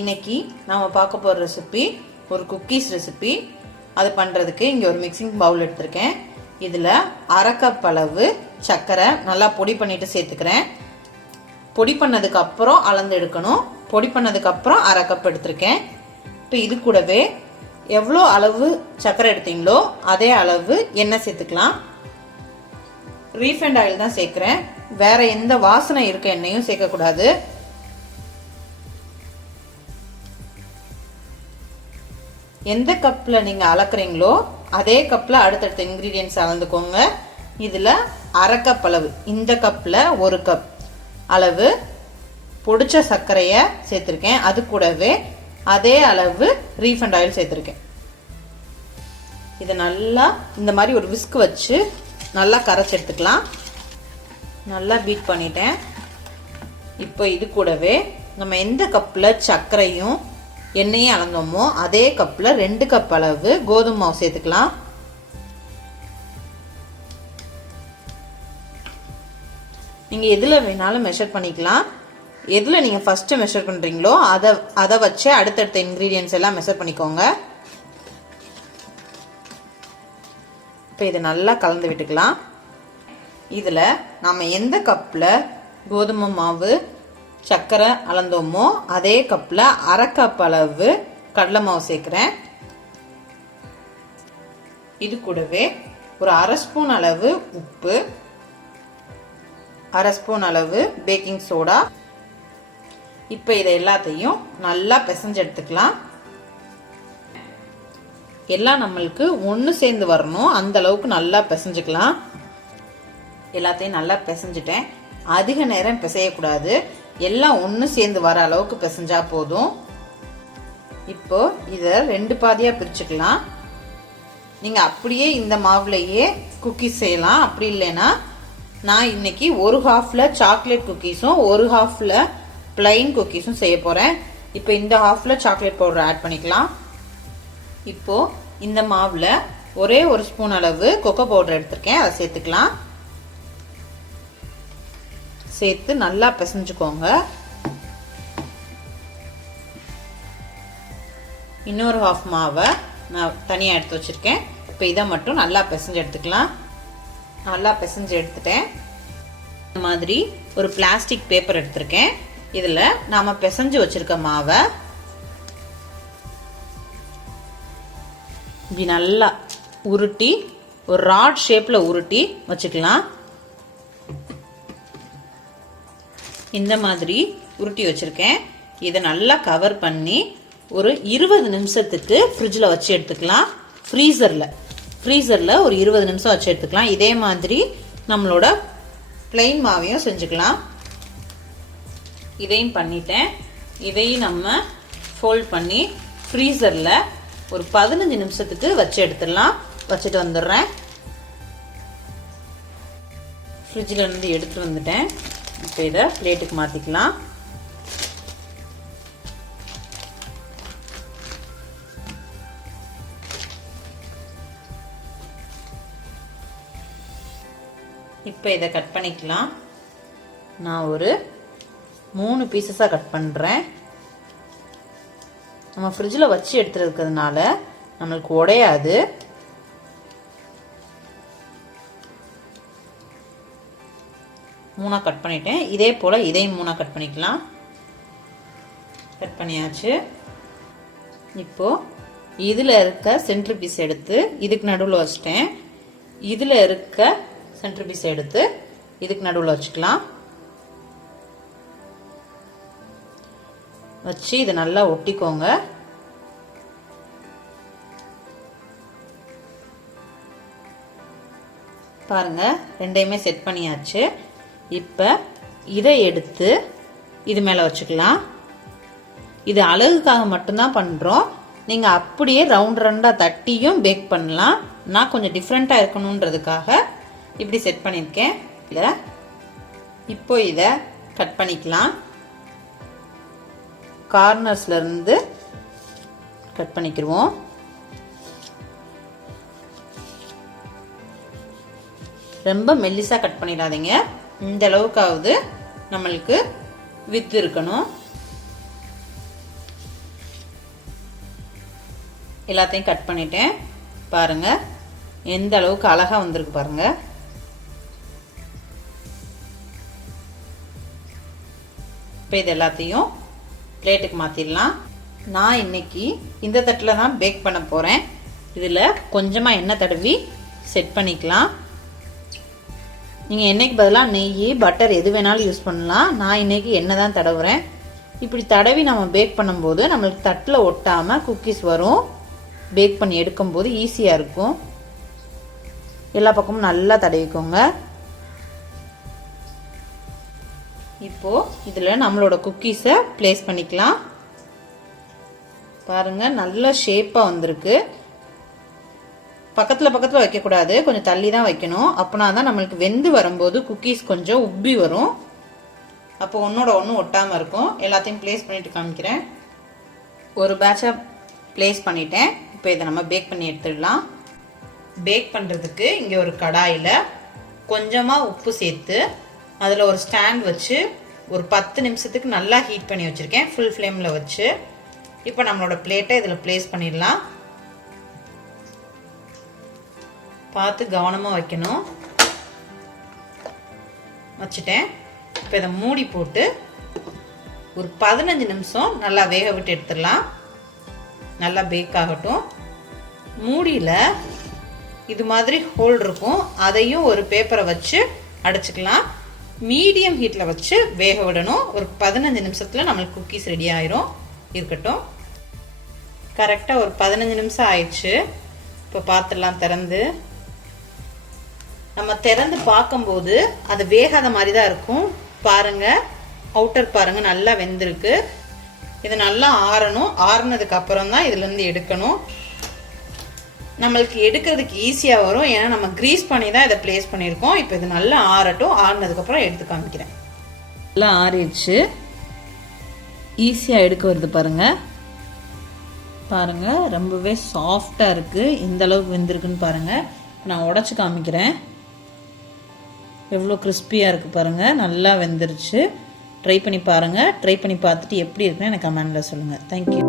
இன்னைக்கு நாம பார்க்க போற ரெசிபி ஒரு குக்கீஸ் ரெசிபி. அது பண்றதுக்கு இங்க ஒரு மிக்சிங் பவுல் எடுத்திருக்கேன். இதுல அரை கப் அளவு சர்க்கரை நல்லா பொடி பண்ணிட்டு சேர்த்துக்கிறேன். பொடி பண்ணதுக்கு அப்புறம் அளந்து எடுக்கணும். பொடி பண்ணதுக்கு அப்புறம் அரை கப் எடுத்திருக்கேன். இப்போ இது கூடவே எவ்வளோ அளவு சர்க்கரை எடுத்தீங்களோ அதே அளவு எண்ணெய் சேர்த்துக்கலாம். ரீஃபைண்ட் ஆயில் தான் சேர்க்கிறேன். வேற எந்த வாசனை இருக்க எண்ணெயும் சேர்க்கக்கூடாது. எந்த கப்ல நீங்க அளக்குறீங்களோ அதே கப்ல அடுத்தடுத்த இன்கிரீடியன்ஸ் அளந்துக்கோங்க. இதுல அரை கப் அளவு, இந்த கப்ல ஒரு கப் அளவு பொடிச்ச சர்க்கரைய சேர்த்திருக்கேன். அது கூடவே அதே அளவு ரீஃபைண்ட் ஆயில் சேர்த்திருக்கேன். இதை நல்லா இந்த மாதிரி ஒரு விஸ்க் வச்சு நல்லா கரைச்சி எடுத்துக்கலாம். நல்லா பீட் பண்ணிட்டேன். இப்போ இது கூடவே நம்ம எந்த கப்ல சர்க்கரையும் எண்ணெயும் அளந்தோமோ அதே கப்ல 2 கப் அளவு கோதுமை மாவு சேர்த்துக்கலாம். நீங்க எதுல வேணாலும் மெஷர் பண்ணிக்கலாம். எதுல நீங்க ஃபர்ஸ்ட் மெஷர் பண்றீங்களோ அதை வச்சு அடுத்தடுத்த இன்கிரீடியன்ஸ் எல்லாம் மெஷர் பண்ணிக்கோங்க. இப்போ இதை நல்லா கலந்து விட்டுக்கலாம். இதுல நாம எந்த கப்ல கோதுமை மாவு சர்க்கரை அளந்தோமோ அதே கப்ல அரை கப் அளவு கடலை மாவு சேர்க்கிறேன். இது கூடவே ஒரு அரை ஸ்பூன் அளவு உப்பு, அரை ஸ்பூன் அளவு பேக்கிங் சோடா. இப்ப இதை எல்லாத்தையும் நல்லா பிசைஞ்சு எடுத்துக்கலாம். எல்லாம் நம்மளுக்கு ஒன்று சேர்ந்து வரணும், அந்த அளவுக்கு நல்லா பிசைஞ்சுக்கலாம். எல்லாத்தையும் நல்லா பிசைஞ்சிட்டேன். அதிக நேரம் பிசையக்கூடாது, எல்லாம் ஒன்று சேர்ந்து வர அளவுக்கு பிசைஞ்சா போதும். இப்போ இதை 2 பாதியா பிரிச்சுக்கலாம். நீங்க அப்படியே இந்த மாவுலையே குக்கீஸ் செய்யலாம். அப்படி இல்லைன்னா நான் இன்னைக்கு ஒரு ஹாஃப்ல சாக்லேட் குக்கீஸும் ஒரு ஹாஃப்ல பிளைன் குக்கீஸும் செய்ய போறேன். இப்போ இந்த ஹாஃப்ல சாக்லேட் பவுடர் ஆட் பண்ணிக்கலாம். இப்போ இந்த மாவுல ஒரே ஒரு ஸ்பூன் அளவு கொக்கோ பவுடர் எடுத்திருக்கேன், அதை சேர்த்துக்கலாம். சேர்த்து நல்லா பிசைஞ்சுக்கோங்க. இன்னொரு ஹாஃப் மாவை நான் தனியாக எடுத்து வச்சிருக்கேன். இப்போ இதை மட்டும் நல்லா பிசைஞ்சு எடுத்துக்கலாம். நல்லா பிசைஞ்சு எடுத்துட்டேன். இந்த மாதிரி ஒரு பிளாஸ்டிக் பேப்பர் எடுத்திருக்கேன். இதில் நாம பிசைஞ்சு வச்சிருக்க மாவை இப்படி நல்லா உருட்டி ஒரு ராட் ஷேப்ல உருட்டி வச்சுக்கலாம். இந்த மாதிரி உருட்டி வச்சிருக்கேன். இதை நல்லா கவர் பண்ணி ஒரு 20 நிமிஷத்துக்கு ஃப்ரிட்ஜில் வச்சு எடுத்துக்கலாம். ஃப்ரீசரில் ஒரு 20 நிமிஷம் வச்சு எடுத்துக்கலாம். இதே மாதிரி நம்மளோட பிளைன் மாவையும் செஞ்சுக்கலாம். இதையும் பண்ணிட்டேன். இதையும் நம்ம ஃபோல்ட் பண்ணி ஃப்ரீசரில் ஒரு 15 நிமிஷத்துக்கு வச்சு எடுத்துடலாம். வச்சுட்டு வந்துடுறேன். ஃப்ரிட்ஜில் இருந்து எடுத்துட்டு வந்துட்டேன். இப்போ இதை பிளேட்டுக்கு மாற்றிக்கலாம். இப்போ இதை கட் பண்ணிக்கலாம். நான் ஒரு 3 பீசஸாக கட் பண்ணுறேன். நம்ம ஃப்ரிட்ஜில் வச்சு எடுத்துருக்கிறதுனால நம்மளுக்கு உடையாது. மூணா கட் பண்ணிட்டேன். இதே போல இதையும் 3 கட் பண்ணிக்கலாம். கட் பண்ணியாச்சு. இப்போ இதுல இருக்க சென்டர் பீஸ் எடுத்து இதுக்கு நடுவில் வச்சுட்டேன். இதுல இருக்க சென்டர் பீஸ் எடுத்து இதுக்கு நடுவில் வச்சுக்கலாம். வச்சு இதை நல்லா ஒட்டிக்கோங்க. பாருங்க, ரெண்டையுமே செட் பண்ணியாச்சு. இப்ப இதை எடுத்து இது மேல வச்சுக்கலாம். இது அழகுக்காக மட்டும்தான் பண்றோம். நீங்க அப்படியே ரவுண்ட் ரவுண்டா தட்டியும் பேக் பண்ணலாம். நான் கொஞ்சம் டிஃப்ரெண்டா இருக்கணும்ன்றதுக்காக இப்படி செட் பண்ணிருக்கேன். இப்போ இத கட் பண்ணிக்கலாம். கார்னர்ஸ்ல இருந்து கட் பண்ணிக்கிடுவோம். ரொம்ப மெல்லிசா கட் பண்ணிடாதீங்க. இந்த அளவுக்காவது நம்மளுக்கு வித்து இருக்கணும். எல்லாத்தையும் கட் பண்ணிட்டேன். பாருங்கள் எந்த அளவுக்கு அழகாக வந்திருக்கு பாருங்கள். இப்போ இது எல்லாத்தையும் பிளேட்டுக்கு மாற்றிடலாம். நான் இன்னைக்கு இந்த தட்டில் தான் பேக் பண்ண போகிறேன். இதில் கொஞ்சமாக எண்ணெய் தடவி செட் பண்ணிக்கலாம். நீங்கள் எண்ணெய்க்கு பதிலாக நெய், பட்டர் எது வேணாலும் யூஸ் பண்ணலாம். நான் இன்றைக்கி எண்ணெய் தான் தடவுறேன். இப்படி தடவி நம்ம பேக் பண்ணும்போது நம்மளுக்கு தட்டில் ஒட்டாமல் குக்கீஸ் வரும். பேக் பண்ணி எடுக்கும்போது ஈஸியாக இருக்கும். எல்லா பக்கமும் நல்லா தடவிக்கோங்க. இப்போது இதில் நம்மளோட குக்கீஸை ப்ளேஸ் பண்ணிக்கலாம். பாருங்கள் நல்ல ஷேப்பாக வந்திருக்கு. பக்கத்தில் பக்கத்தில் வைக்கக்கூடாது, கொஞ்சம் தள்ளி தான் வைக்கணும். அப்போனா தான் நம்மளுக்கு வெந்து வரும்போது குக்கீஸ் கொஞ்சம் உப்பி வரும். அப்போ ஒன்றோட ஒன்று ஒட்டாமல் இருக்கும். எல்லாத்தையும் ப்ளேஸ் பண்ணிட்டு காமிக்கிறேன். ஒரு பேட்சை ப்ளேஸ் பண்ணிட்டேன். இப்போ இதை நம்ம பேக் பண்ணி எடுத்துடலாம். பேக் பண்ணுறதுக்கு இங்கே ஒரு கடாயில் கொஞ்சமாக உப்பு சேர்த்து அதில் ஒரு ஸ்டாண்ட் வச்சு ஒரு 10 நிமிஷத்துக்கு நல்லா ஹீட் பண்ணி வச்சுருக்கேன், ஃபுல் ஃப்ளேமில் வச்சு. இப்போ நம்மளோட பிளேட்டை இதில் ப்ளேஸ் பண்ணிடலாம். பார்த்து கவனமாக வைக்கணும். வச்சுட்டேன். இப்போ இதை மூடி போட்டு ஒரு 15 நிமிஷம் நல்லா வேக விட்டு எடுத்துடலாம். நல்லா பேக் ஆகட்டும். மூடியில் இது மாதிரி ஹோல் இருக்கும், அதையும் ஒரு பேப்பரை வச்சு அடைச்சிக்கலாம். மீடியம் ஹீட்டில் வச்சு வேக விடணும். ஒரு 15 நிமிஷத்தில் நம்மளுக்கு குக்கீஸ் ரெடி ஆயிரும். இருக்கட்டும். கரெக்டாக ஒரு 15 நிமிஷம் ஆயிடுச்சு. இப்போ பார்த்துடலாம். நம்ம திறந்து பார்க்கும்போது அது வேகாத மாதிரி தான் இருக்கும். பாருங்கள், அவுட்டர் பாருங்கள் நல்லா வெந்திருக்கு. இது நல்லா ஆறணும். ஆறுனதுக்கு அப்புறம் தான் இதுலேருந்து எடுக்கணும். நம்மளுக்கு எடுக்கிறதுக்கு ஈஸியாக வரும், ஏன்னா நம்ம க்ரீஸ் பண்ணி தான் இதை ப்ளேஸ் பண்ணியிருக்கோம். இப்போ இது நல்லா ஆறட்டும். ஆறுனதுக்கப்புறம் எடுத்து காமிக்கிறேன். நல்லா ஆறிடுச்சு. ஈஸியாக எடுக்க வருது பாருங்கள். பாருங்கள் ரொம்பவே சாஃப்டாக இருக்குது. இந்த அளவுக்கு வெந்திருக்குன்னு பாருங்கள். நான் உடச்சி காமிக்கிறேன். எவ்வளோ கிறிஸ்பியாக இருக்குது பாருங்கள். நல்லா வெந்துருச்சு. ட்ரை பண்ணி பாருங்கள். ட்ரை பண்ணி பார்த்துட்டு எப்படி இருக்குன்னு எனக்கு கமெண்டில் சொல்லுங்கள். தேங்க்யூ.